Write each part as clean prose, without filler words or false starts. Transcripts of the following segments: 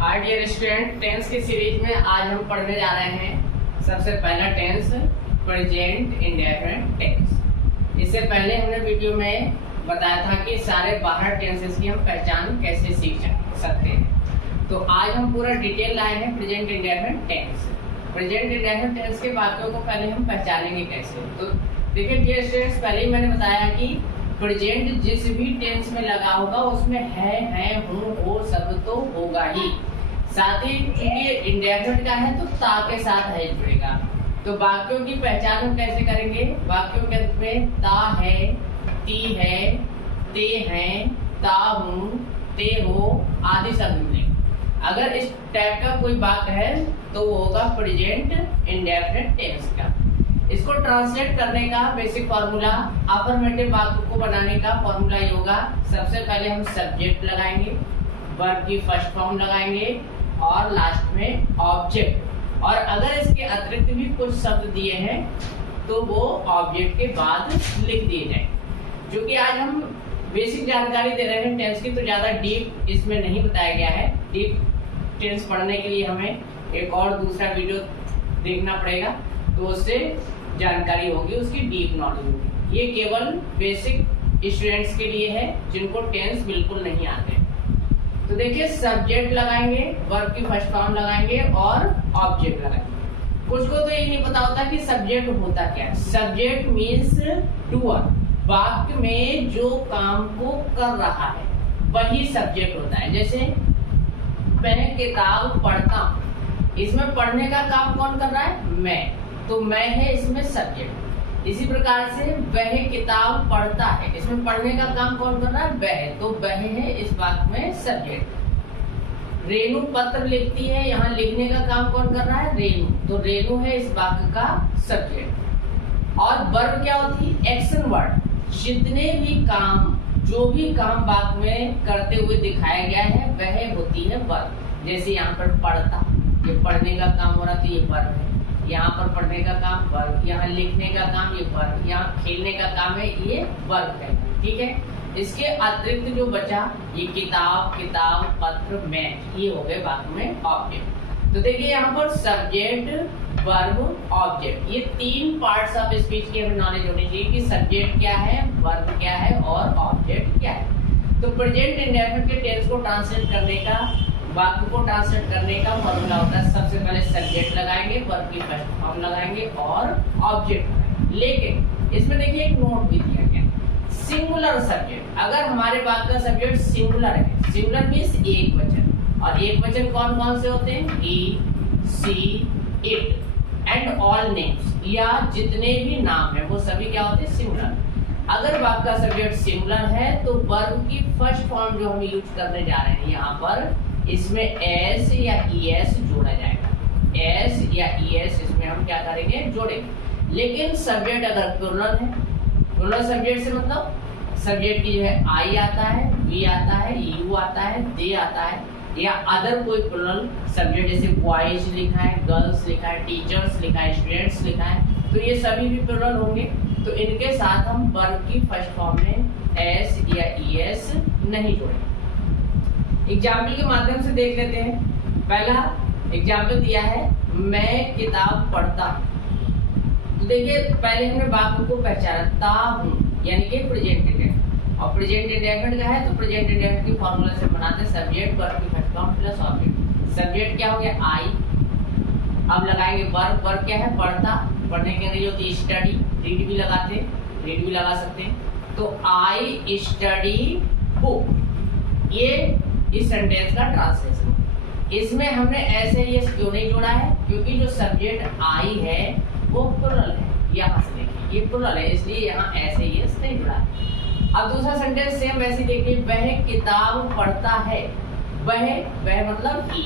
Hi dear student, tense की series में आज हम पढ़ने जा रहे हैं सबसे पहला टेंस प्रेजेंट इंडेफिनिट टेंस। इससे पहले हमने वीडियो में बताया था कि सारे बाहर टेंसेस की हम पहचान कैसे सीख सकते हैं। तो आज हम पूरा डिटेल लाए हैं present indefinite tense. Present indefinite tense के वाक्यों को पहले हम पहचानेंगे कैसे। तो देखिए डियर स्टूडेंट्स, पहले ही मैंने बताया कि प्रेजेंट जिस भी टेंस में लगा होगा उसमें है, हूँ, हो शब्द तो होगा ही। साथ ही चूंकि इंडेफिनिट का है तो ता के साथ है जुड़ेगा। तो वाक्यों की पहचान हम कैसे करेंगे? वाक्यों के अंत में ता है, ती है, ते हैं, ता हूँ, ते हो आदि शब्द मिलेंगे। अगर इस टाइप का कोई वाक्य है तो वो होगा प्रेजेंट इंडेफिनिट टेंस का। इसको ट्रांसलेट करने का बेसिक फॉर्मूला, अफर्मेटिव वाक्य को बनाने का फॉर्मूला ये होगा। सबसे पहले हम सब्जेक्ट लगाएंगे, वर्ब की फर्स्ट फॉर्म लगाएंगे और लास्ट में ऑब्जेक्ट। और अगर इसके अतिरिक्त भी कुछ शब्द दिए हैं तो वो ऑब्जेक्ट के बाद लिख दिए जाए। क्योंकि आज हम बेसिक जानकारी दे रहे हैं टेंस की, तो ज्यादा डीप इसमें नहीं बताया गया है। डीप टेंस पढ़ने के लिए हमें एक और दूसरा वीडियो देखना पड़ेगा, तो उससे जानकारी होगी, उसकी डीप नॉलेज होगी। ये केवल बेसिक स्टूडेंट्स के लिए है जिनको टेंस बिल्कुल नहीं आते। तो देखिए, सब्जेक्ट लगाएंगे, वर्ब की फर्स्ट फॉर्म लगाएंगे और ऑब्जेक्ट लगाएंगे। कुछ को तो ये नहीं पता होता कि सब्जेक्ट होता क्या है। सब्जेक्ट मीन्स डूअर, वाक्य में जो काम को कर रहा है वही सब्जेक्ट होता है। जैसे मैं किताब पढ़ता हूँ, इसमें पढ़ने का काम कौन कर रहा है? मैं, तो मैं है इसमें सब्जेक्ट। इसी प्रकार से वह किताब पढ़ता है, इसमें पढ़ने का काम कौन कर रहा है? वह, तो वह है इस वाक्य में सब्जेक्ट। रेणु पत्र लिखती है, यहाँ लिखने का काम कौन कर रहा है? रेणु, तो रेणु है इस वाक्य का सब्जेक्ट। और वर्ब क्या होती है? Action word. जितने भी काम, जो भी काम वाक्य में करते हुए दिखाया गया है वह होती है वर्ब। जैसे यहाँ पर पढ़ता, ये पढ़ने का काम हो रहा तो ये वर्ब है। यहाँ पर पढ़ने का काम वर्ब, यहाँ लिखने का काम ये वर्ब, यहाँ खेलने का काम है ये वर्ब है। ठीक है। इसके अतिरिक्त जो बचा ये किताब, किताब, पत्र, मैच, ये हो गए वाक्य में ऑब्जेक्ट। तो देखिए यहाँ पर सब्जेक्ट, वर्ब, ऑब्जेक्ट, ये तीन पार्ट्स ऑफ स्पीच की हमें नॉलेज होनी चाहिए कि सब्जेक्ट क्या है, वर्ब क्या है और ऑब्जेक्ट क्या है। तो प्रेजेंट इंडेफिनिट के टेंस को ट्रांसलेट करने का, वाक्य को ट्रांसलेट करने का फॉर्मूला होता है। सबसे पहले सब्जेक्ट लगाएंगे, वर्ब की फर्स्ट फॉर्म लगाएंगे और ऑब्जेक्ट लगाएंगे। लेकिन इसमें देखिए एक नोट भी दिया गया, सिंगुलर सब्जेक्ट। अगर हमारे वाक्य का सब्जेक्ट सिंगुलर है, सिंगुलर मीन्स एक वचन, और एक वचन कौन कौन से होते हैं? ही, सी, इट एंड ऑल नेम्स, या जितने भी नाम है वो सभी क्या होते हैं? सिंगुलर। अगर वाक्य का सब्जेक्ट सिंगुलर है तो वर्ब की फर्स्ट फॉर्म जो हम यूज करने जा रहे हैं यहाँ पर, इसमें एस या ईएस जोड़ा जाएगा। एस या ईएस इसमें हम क्या करेंगे? जोड़ेंगे। लेकिन सब्जेक्ट अगर प्लुरल है, प्लुरल सब्जेक्ट से मतलब सब्जेक्ट की जो है आई आता है, वी आता है, यू आता है, दे आता है, या अदर कोई प्लुरल सब्जेक्ट जैसे बॉयज लिखा है, गर्ल्स लिखा है, टीचर्स लिखा है, स्टूडेंट्स लिखा है, तो ये सभी भी प्लुरल होंगे। तो इनके साथ हम वर्ब की फर्स्ट फॉर्म में एस या ईएस नहीं जोड़ेंगे। एग्जाम्पल के माध्यम से देख लेते हैं। पहला एग्जाम्पल दिया है, मैं किताब पढ़ता हूँ। तो देखिए पहले हमने वाक्य को पहचानता हूँ यानी कि प्रेजेंट इंडेफिनिट, और प्रेजेंट इंडेफिनिट का है तो प्रेजेंट इंडेफिनिट की फॉर्मूला से बनाते हैं सब्जेक्ट, वर्ब की first form plus object. Subject क्या हो गया? आई। अब लगाएंगे वर्ब, वर्ब क्या है? पढ़ता, पढ़ने के अंग्रेजी होती है स्टडी, रीड भी लगाते हैं, रीड भी लगा सकते हैं। तो आई स्टडी बुक, ये इस सेंटेंस का ट्रांसलेशन। इसमें हमने ऐसे ही क्यों नहीं जोड़ा है? क्योंकि जो सब्जेक्ट आई है वो प्लुरल है। यहाँ से देखिए ये प्लुरल है, इसलिए यहाँ ऐसे ही नहीं जुड़ा है। अब दूसरा सेंटेंस सेम वैसे देखिए, वह किताब पढ़ता है। वह मतलब ही,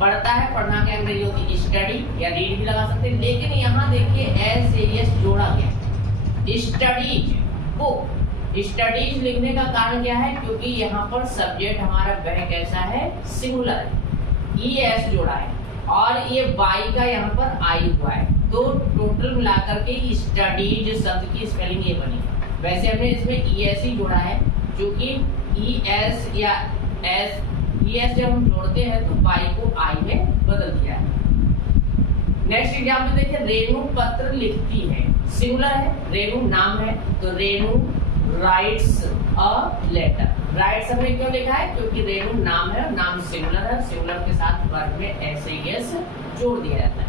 पढ़ता है, पढ़ना के अंग्रेजी होती है स्टडी, या रीड भी लगा सकते हैं। लेकिन यहाँ देखिए ऐसे ये जोड़ा गया, स्टडीज बुक। स्टडीज लिखने का कारण क्या है? क्योंकि यहाँ पर सब्जेक्ट हमारा वह कैसा है? सिंगुलर है, ईएस जोड़ा है, और ये वाई का यहाँ पर आई हुआ है, तो टोटल मिलाकर के स्टडीज शब्द की स्पेलिंग ये बनी। वैसे हमने इसमें ईएस ही जोड़ा है, क्योंकि ईएस या एस ES जब हम जोड़ते हैं तो Y को I में बदल दिया है। नेक्स्ट एग्जाम्पल देखिए, रेनू पत्र लिखती है, सिंगुलर है, रेनू नाम है, तो Renu writes a letter. Writes हमने क्यों लिखा है? क्योंकि रेनू नाम है, नाम सिंगुलर है, सिंगुलर के साथ वर्ब में SES जोड़ दिया जाता है।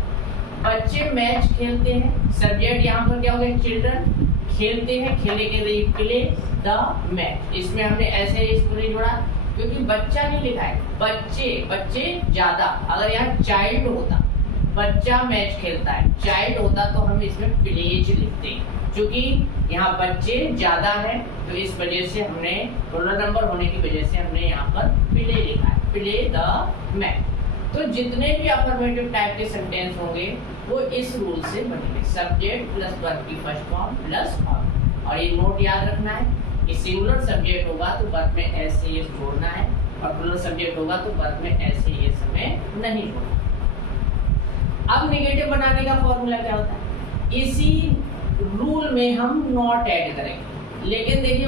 बच्चे मैच खेलते हैं, सब्जेक्ट यहाँ पर क्या हो गया? चिल्ड्रन। खेलते हैं, खेले के लिए प्ले द मैच, इसमें हमने ऐसे इसको नहीं जोड़ा क्योंकि बच्चा नहीं लिखा है, बच्चे, बच्चे ज्यादा। अगर यहाँ चाइल्ड होता, बच्चा मैच खेलता है, चाइल्ड होता तो हम इसमें प्लेज लिखते हैं। क्योंकि यहाँ बच्चे ज्यादा है तो इस वजह से हमने प्लूरल नंबर होने की वजह से हमने यहाँ पर प्ले लिखा है, प्ले द मैच। तो जितने भी अफर्मेटिव टाइप के सेंटेंस होंगे वो इस रूल से बनेंगे, सब्जेक्ट प्लस वर्ब की फर्स्ट फॉर्म प्लस ऑब्जेक्ट। और ये नोट याद रखना है कि सिंगुलर सब्जेक्ट होगा तो वर्ब में SES जोड़ना है, और प्लूरल सब्जेक्ट होगा तो वर्ब में SES हमें नहीं जोड़ना। अब नेगेटिव बनाने का फॉर्मूला क्या होता है? इसी रूल में हम नॉट ऐड करेंगे, लेकिन देखिए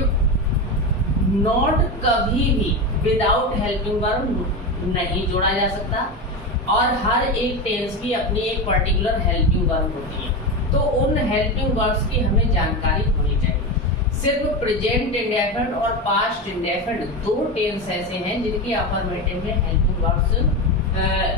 नॉट कभी भी विदाउट हेल्पिंग वर्ब नहीं जोड़ा जा सकता, और हर एक टेंस की अपनी एक पर्टिकुलर हेल्पिंग वर्ब होती है, तो उन हेल्पिंग वर्ब्स की हमें जानकारी होनी चाहिए। सिर्फ प्रेजेंट इंडेफिनिट और पास्ट इंडेफिनिट दो टेंस ऐसे हैं जिनकी अफर्मेटिव में हेल्पिंग वर्ब्स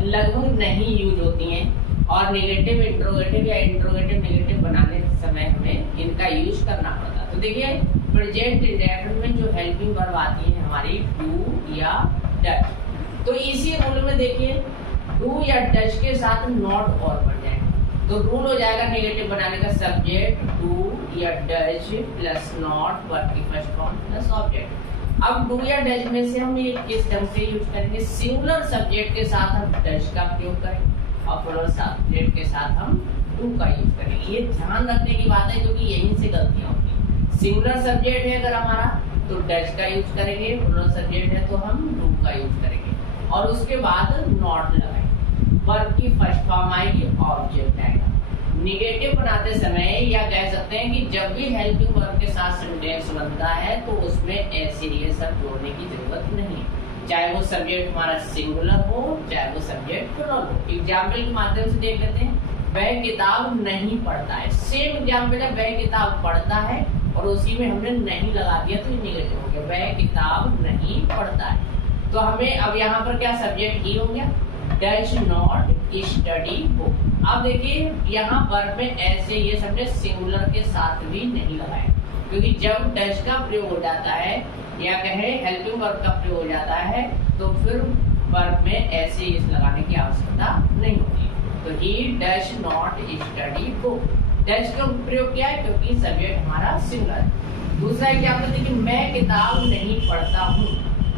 लगभग नहीं यूज होती हैं, और नेगेटिव इंट्रोगेटिव या इंट्रोगेटिव नेगेटिव बनाने समय हमें इनका यूज करना पड़ता है। तो देखिए प्रेजेंट इंडेफिनिट में जो हेल्पिंग वर्ब आती है हमारी डू या डज, तो इसी रूल में देखिए डू या डज के साथ नॉट और बढ़ जाएगा, तो रूल हो जाएगा नेगेटिव बनाने का, सब्जेक्ट डू या डज प्लस नॉट वर्ब की फर्स्ट फॉर्म प्लस ऑब्जेक्ट। अब डू या डज में से हम ये किस ढंग से यूज करेंगे? सिंगुलर सब्जेक्ट के साथ हम डज का प्रयोग करें और प्लूरल सब्जेक्ट के साथ हम डू का यूज करेंगे। ये ध्यान रखने की बात है क्योंकि यहीं से गलतियां होती हैं। सिंगुलर सब्जेक्ट है अगर हमारा तो डज का यूज करेंगे, प्लूरल सब्जेक्ट है तो हम डू का यूज करेंगे, और उसके बाद नॉट लगाएंगे, वर्ब की फर्स्ट फॉर्म आएगी, ऑब्जेक्ट आएगा। निगेटिव बनाते समय या कह सकते हैं कि जब भी हेल्पिंग वर्ब के साथ सेंटेंस बनता है तो उसमें SES सब जोड़ने की जरूरत नहीं है, चाहे वो सब्जेक्ट हमारा सिंगुलर हो चाहे वो सब्जेक्ट प्लूरल हो। एग्जाम्पल के माध्यम से देख लेते हैं, वह किताब नहीं पढ़ता है, सेम एग्जाम्पल है, वह किताब पढ़ता है और उसी में हमने नहीं लगा दिया तो ये निगेटिव हो गया, वह किताब नहीं पढ़ता है। तो हमें अब यहाँ पर क्या सब्जेक्ट ही हो गया, डज नॉट स्टडी बुक। अब देखिए यहाँ वर्ब में ऐसे ये हमने सिंगुलर के साथ भी नहीं लगाया, क्योंकि जब डज का प्रयोग हो जाता है या कहे हेल्पिंग वर्ब का प्रयोग हो जाता है तो फिर वर्ब में ऐसे इस लगाने की आवश्यकता नहीं होती। तो he does not study book, does का प्रयोग किया है क्योंकि सब्जेक्ट हमारा सिंगुलर है। दूसरा एग्जाम्पल देखिए, मैं किताब नहीं पढ़ता हूँ,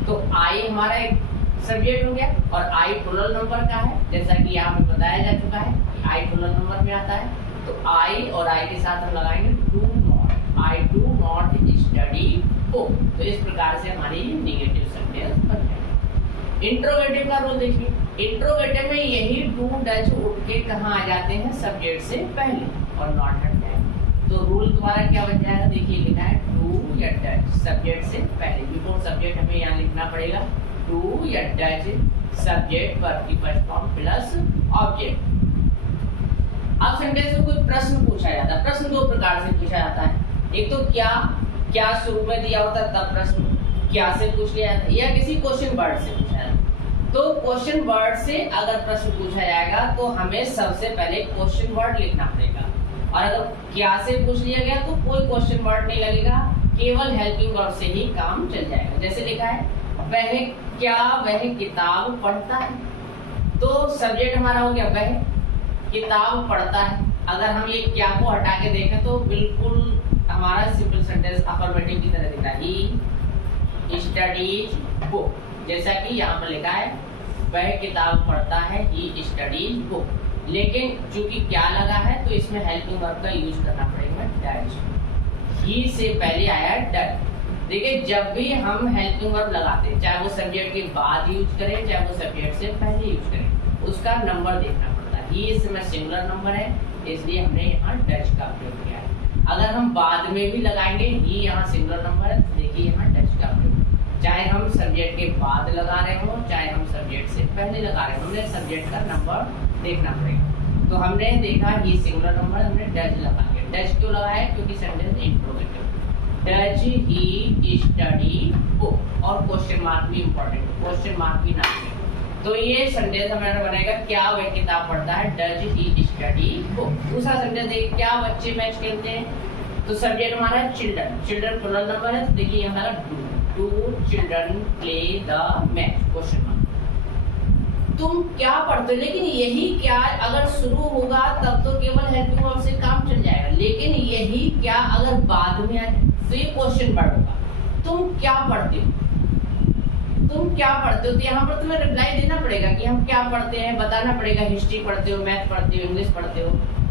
तो आई हमारा एक सब्जेक्ट हो गया और आई प्लूरल नंबर का है, जैसा कि यहाँ पे बताया जा चुका है आई प्लूरल नंबर में आता है, तो आई और आई के साथ हम लगाएंगे do not, I do not study book. तो इस प्रकार से हमारी नेगेटिव सेंटेंस बन जाएगी। इंट्रोगेटिव का रोल देखिए, इंट्रोगेटिव में यही डू डज उठ के कहाँ आ जाते हैं, सब्जेक्ट से पहले और नॉट हट जाएगा। तो रूल तुम्हारा क्या बन जाएगा, देखिए लिखा है डू या डज सब्जेक्ट से पहले, बिफोर सब्जेक्ट हमें यहाँ लिखना पड़ेगा डू या डज सब्जेक्ट वर्ब की फर्स्ट फॉर्म प्लस ऑब्जेक्ट। अब सेंटेंस में कोई प्रश्न पूछा जाता है, प्रश्न दो प्रकार से पूछा जाता है, एक तो क्या शुरू में दिया होता है तब प्रश्न क्या से पूछ लिया जाता है, या किसी क्वेश्चन वर्ड से पूछा जाता है। तो क्वेश्चन वर्ड से अगर प्रश्न पूछा जाएगा तो हमें सबसे पहले क्वेश्चन वर्ड लिखना पड़ेगा, और अगर क्या से पूछ लिया गया तो कोई क्वेश्चन वर्ड नहीं लगेगा, केवल हेल्पिंग वर्ब से ही काम चल जाएगा। जैसे लिखा है वह किताब पढ़ता है, तो सब्जेक्ट हमारा हो गया वह किताब पढ़ता है। अगर हम ये क्या को हटा के देखें तो बिल्कुल हमारा सिंपल सेंटेंस अफर्मेटिव की तरह दिखता है, ही स्टडीज बुक, जैसा कि यहाँ पर लिखा है वह किताब पढ़ता है, ही स्टडीज बुक। लेकिन चूंकि क्या लगा है तो इसमें हेल्पिंग वर्ब का यूज करना पड़ेगा डज, ही से पहले आया डज। देखिए जब भी हम हेल्पिंग वर्ब लगाते हैं, चाहे वो सब्जेक्ट के बाद यूज करें चाहे वो सब्जेक्ट से पहले यूज करें, उसका नंबर देखना पड़ता है। ही इस समय सिंगुलर नंबर है इसलिए हमने यहाँ डज का प्रयोग किया है। अगर हम बाद में भी लगाएंगे ही यहाँ सिंगुलर नंबर है तो देखिए यहाँ डज का प्रयोग, चाहे हम सब्जेक्ट के बाद लगा रहे हो, चाहे हम सब्जेक्ट से पहले लगा रहे हो, हमने सब्जेक्ट का नंबर देखना पड़ेगा। तो हमने देखा ये सिंगुलर नंबर, हमने डज लगा दिया। डज क्यों लगाया? क्योंकि sentence interrogative. Does he study book, और क्वेश्चन मार्क भी इंपॉर्टेंट, क्वेश्चन मार्क भी ना है। तो ये सेंटेंस हमारा बनेगा, क्या वह किताब पढ़ता है? Does he study book. दूसरा सेंटेंस देखिए, क्या बच्चे मैच खेलते हैं? तो सब्जेक्ट हमारा है चिल्ड्रन, चिल्ड्रन प्लूरल नंबर है, तो देखिए हमारा do children play the match, question mark. तुम क्या पढ़ते हो? लेकिन यही क्या अगर शुरू होगा तब तो केवल हेल्पिंग वर्ब से काम चल जाएगा, लेकिन यही क्या अगर बाद में आए तो ये क्वेश्चन वर्ड होगा। तुम क्या पढ़ते हो? तुम क्या पढ़ते हो? तो यहाँ पर तुम्हें रिप्लाई देना पड़ेगा कि हम क्या पढ़ते हैं, बताना पड़ेगा। हिस्ट्री पढ़ते हो, मैथ पढ़ते हो, इंग्लिश पढ़ते हो,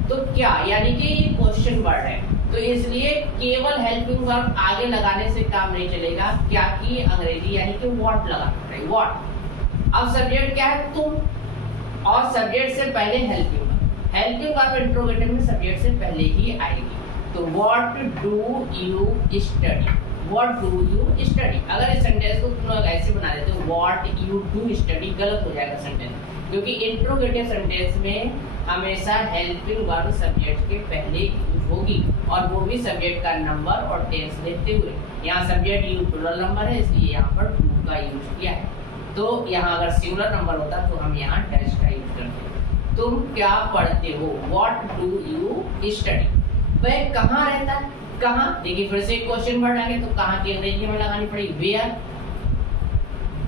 तो क्या, यानी कि ये क्वेश्चन वर्ड है, तो इसलिए केवल हेल्पिंग वर्ब आगे लगाने से काम नहीं चलेगा। क्या की अंग्रेजी यानी कि व्हाट लगाना पड़ेगा, व्हाट। अब सब्जेक्ट क्या है? तुम, और सब्जेक्ट से पहले helping verb. Helping verb interrogative में सब्जेक्ट से पहले ही आएगी। तो what do you study, what do you study. अगर इस सेंटेंस को तुम लोग ऐसे बना देते हो व्हाट यू डू स्टडी, गलत हो जाएगा सेंटेंस, क्योंकि इंट्रोगेटिव सेंटेंस में हमेशा हेल्पिंग वर्ब सब्जेक्ट के पहले यूज होगी, और वो भी सब्जेक्ट का नंबर और टेंस लेते हुए। यहाँ सब्जेक्ट यू प्लूरल नंबर है, इसलिए यहाँ पर डू का यूज किया है। तो यहाँ अगर सिंगुलर नंबर होता तो हम यहाँ डैश का यूज करते। तुम क्या पढ़ते हो? What do you study. वह कहाँ रहता है? कहाँ, देखिए फिर से क्वेश्चन वर्ड आ गया, तो कहाँ की अंग्रेजी में लगानी पड़ेगी, वेयर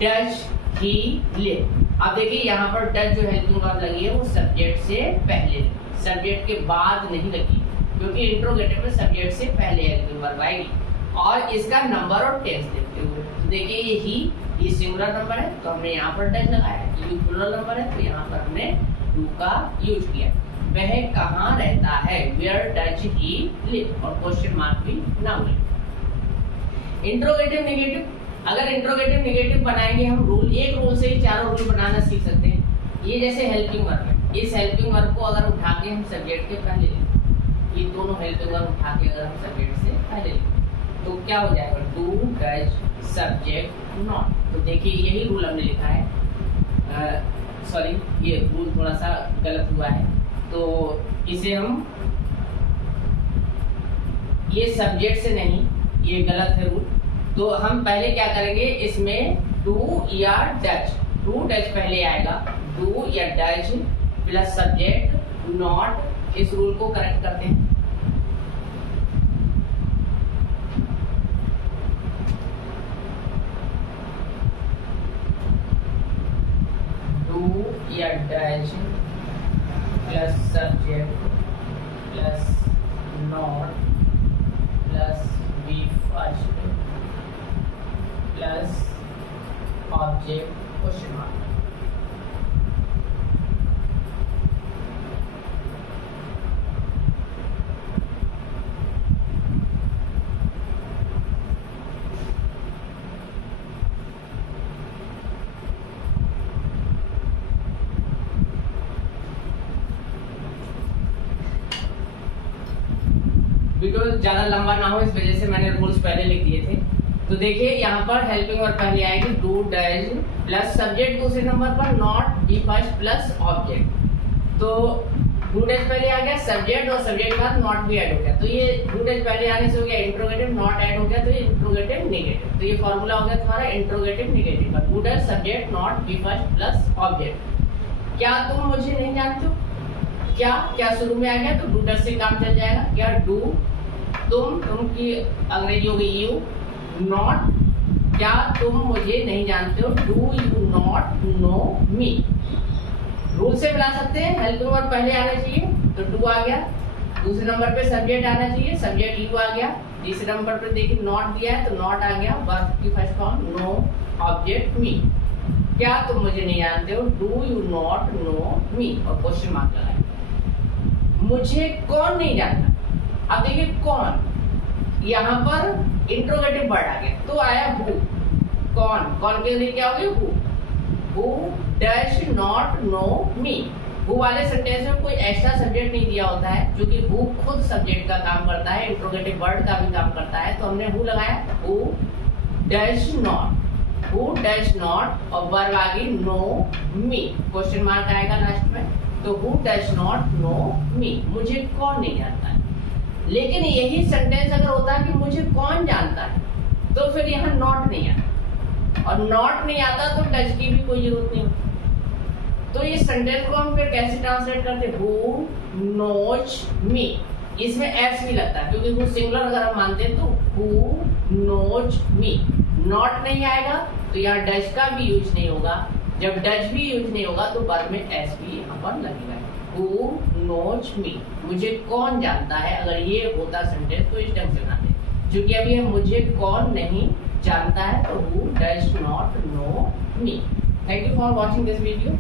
डज ही लिव। अब देखिए यहाँ पर डज जो हेल्पिंग वर्ब लगी है वो सब्जेक्ट से पहले, सब्जेक्ट के बाद नहीं लगी, क्योंकि इंट्रोगेटिव में सब्जेक्ट से पहले हेल्पिंग वर्ब आएगी, और इसका नंबर और टेंस देखते हुए। तो देखिए ये सिंगुलर नंबर है तो हमने यहाँ पर डज लगाया, यू प्लूरल नंबर है तो यहाँ पर हमने डू का यूज किया। वह कहाँ रहता है? वेयर डज ही लिव, और क्वेश्चन मार्क भी ना मिले। इंट्रोगेटिव नेगेटिव, अगर इंट्रोगेटिव नेगेटिव बनाएंगे हम रूल, एक रूल से ही चारों रूल बनाना सीख सकते हैं। ये जैसे हेल्पिंग वर्ब है, इस हेल्पिंग वर्ब को अगर उठा के हम सब्जेक्ट के पहले लें, ये दोनों हेल्पिंग वर्ब उठा के अगर हम सब्जेक्ट से पहले लें तो क्या हो जाएगा? Do does subject not. तो देखिए यही रूल हमने लिखा है, सॉरी ये रूल थोड़ा सा गलत हुआ है, तो इसे हम, ये सब्जेक्ट से नहीं, ये गलत है रूल। तो हम पहले क्या करेंगे, इसमें डू या डज, डू डज पहले आएगा, डू या डज प्लस सब्जेक्ट नॉट, इस रूल को करेक्ट करते हैं। डू या does plus subject plus not plus be first plus object question mark. Video ज्यादा लंबा ना हो इस वजह से मैंने रूल्स पहले लिख दिए थे। तो देखिए यहाँ पर हेल्पिंग वर्ब पहले आएगी, डू डज प्लस सब्जेक्ट दूसरे नंबर पर, not be first plus object. तो डू डज पहले आ गया, सब्जेक्ट और सब्जेक्ट के बाद नॉट भी ऐड हो गया, तो ये डू डज पहले आने से हो गया इंट्रोगेटिव, नॉट ऐड हो गया तो ये इंट्रोगेटिव नेगेटिव। तो ये फॉर्मूला हो गया तुम्हारा इंट्रोगेटिव नेगेटिव का, do does subject not be first plus object. क्या तुम मुझे नहीं जानते हो? क्या क्या शुरू में आ गया तो डू डज से काम चल जाएगा। क्या डू, तुम की अंग्रेजी हो गई यू, नॉट, क्या तुम मुझे नहीं जानते हो, do you not know me. Rule से मिला सकते हैं, हेल्पिंग वर्ब पहले आना चाहिए तो डू आ गया, दूसरे नंबर पे सब्जेक्ट आना चाहिए, सब्जेक्ट यू आ गया, तीसरे नंबर पे देखिए नॉट दिया है तो नॉट आ गया, वर्ब की फर्स्ट फॉर्म, नो ऑब्जेक्ट मी। क्या तुम मुझे नहीं जानते हो, डू यू नॉट नो मी, और क्वेश्चन मार्क लगाया। मुझे कौन नहीं जानता, अब देखिए कौन, यहाँ पर इंट्रोगेटिव वर्ड आ गया तो आया हु, कौन के लिए क्या हो गया who does not know me. Who वाले सेंटेंस में कोई एक्स्ट्रा सब्जेक्ट नहीं दिया होता है, क्योंकि हु खुद सब्जेक्ट का काम करता है, इंट्रोगेटिव वर्ड का भी काम करता है, तो हमने हु लगाया, who does not. Who does not और वर्ब आ गई नो मी, क्वेश्चन मार्क आएगा लास्ट में, तो हु डज नॉट नो मी, मुझे कौन नहीं जानता है। लेकिन यही सेंटेंस अगर होता है कि मुझे कौन जानता है, तो फिर यहाँ नॉट नहीं आता, और नॉट नहीं आता तो डज की भी कोई जरूरत नहीं होती। तो ये सेंटेंस को हम फिर कैसे ट्रांसलेट करते, हु नोज मी, इसमें एस भी लगता है क्योंकि हु सिंगुलर अगर हम मानते हैं तो हु नोज मी, नॉट नहीं आएगा तो यहाँ डज का भी यूज नहीं होगा, जब डज भी यूज नहीं होगा तो बाद में एस भी यहाँ पर लगेगा, हु नोज मी, मुझे कौन जानता है। अगर ये होता सेंटेंस तो इस ढंग से बनाते, क्योंकि अभी हम मुझे कौन नहीं जानता है तो who does not know me. Thank you for watching this video.